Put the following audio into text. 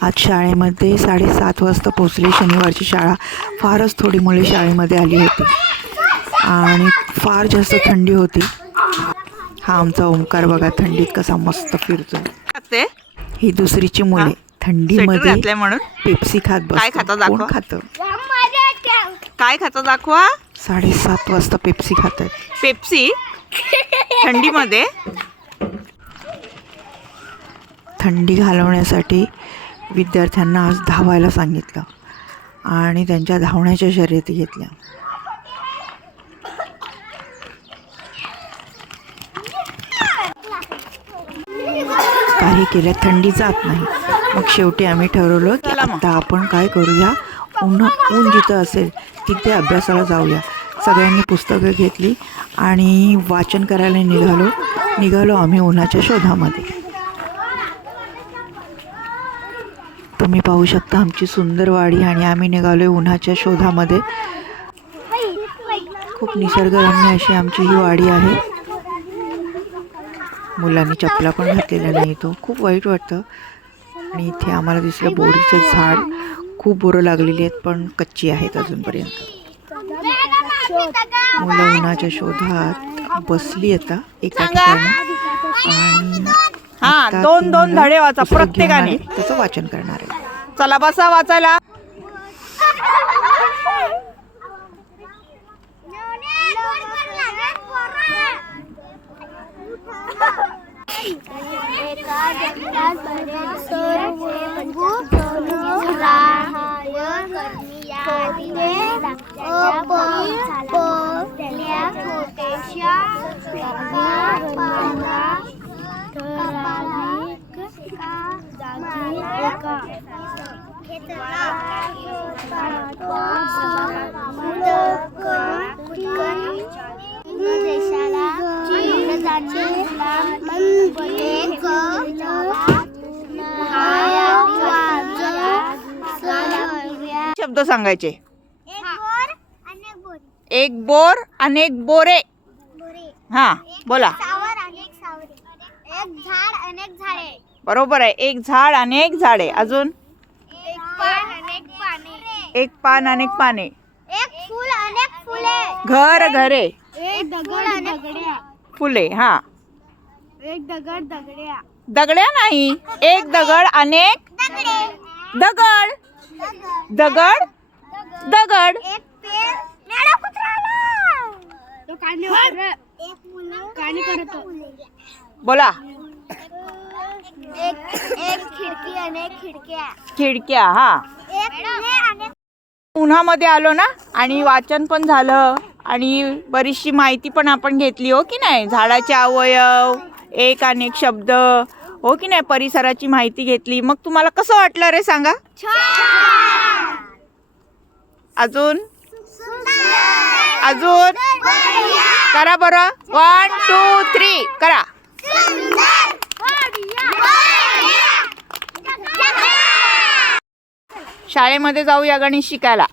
आज शाळेमध्ये 7:30 वाजता पोचले. शनिवारची शाळा. फारच थोडी मुले शाळेमध्ये आली होती आणि फार जास्त थंडी होती. हा आमचा ओमकार बघा थंडीत कसा मस्त फिरतोय. ही दुसरीची मुले थंडीमध्ये पेप्सी खात बसतात. काय खाता दाखवा. काय खाता दाखवा. 7:30 वाजता पेप्सी खातात. पेप्सी थंडीमध्ये. थंडी घालवण्यासाठी विद्यार्थ्यांना आज धावायला सांगितलं आणि त्यांच्या धावण्याच्या शर्यती घेतल्या. काही केल्या थंडी जात नाही. मग शेवटी आम्ही ठरवलं की आता आपण काय करूया, ऊन जिथं असेल तिथे अभ्यासाला जाऊया. सगळ्यांनी पुस्तकं घेतली आणि वाचन करायला निघालो आम्ही उन्हाच्या शोधामध्ये. तुम्ही पाहू शकता आमची सुंदर वाडी आणि आम्ही निघालोय उन्हाच्या शोधामध्ये. खूप निसर्गरम्य अशी आमची ही वाडी आहे. मुलांनी चपला पण घातलेला नाही. तो खूप वाईट वाटतं. आणि इथे आम्हाला दिसलं बोरीचं झाड. खूप बोरं लागलेली आहेत पण कच्ची आहेत अजूनपर्यंत. मुलं उन्हाच्या शोधात बसली आता एका ठिकाणी आणि दोन धडे वाचा प्रत्येकाने. त्याचं वाचन करणार आहे. चला बसा वाचायला. शब्द सांगायचे. एक बोर अनेक बोरे. हा बोला. एक झाड अनेक झाडे. बरोबर आहे. एक झाड अनेक झाडे. अजून एक पान अनेक पाने. एक पान अनेक पाने. एक फूल अनेक फुले. घर घरे. एक दगड अनेक दगड्या. फुले. हा एक दगड दगड्या. दगड्या नाही. एक दगड अनेक दगड. दगड दगड. एक पेड़. मेरा कुत्रा आला. तो कानेवर. एक मुलं काने करतो. बोला. एक खिडकी अनेक खिडक्या. खिडक्या. हा एक फुले अनेक. उन्हामध्ये आलो ना आणि वाचन पण झालं आणि बरीचशी माहिती पण आपण घेतली. हो की नाही. झाडाचे अवयव, एक अनेक शब्द. हो की नाही. परिसराची माहिती घेतली. मग तुम्हाला कसं वाटलं रे सांगा. अजून अजून करा बरं. 1 2 3 करा. शाळेमध्ये जाऊया गणित शिकायला.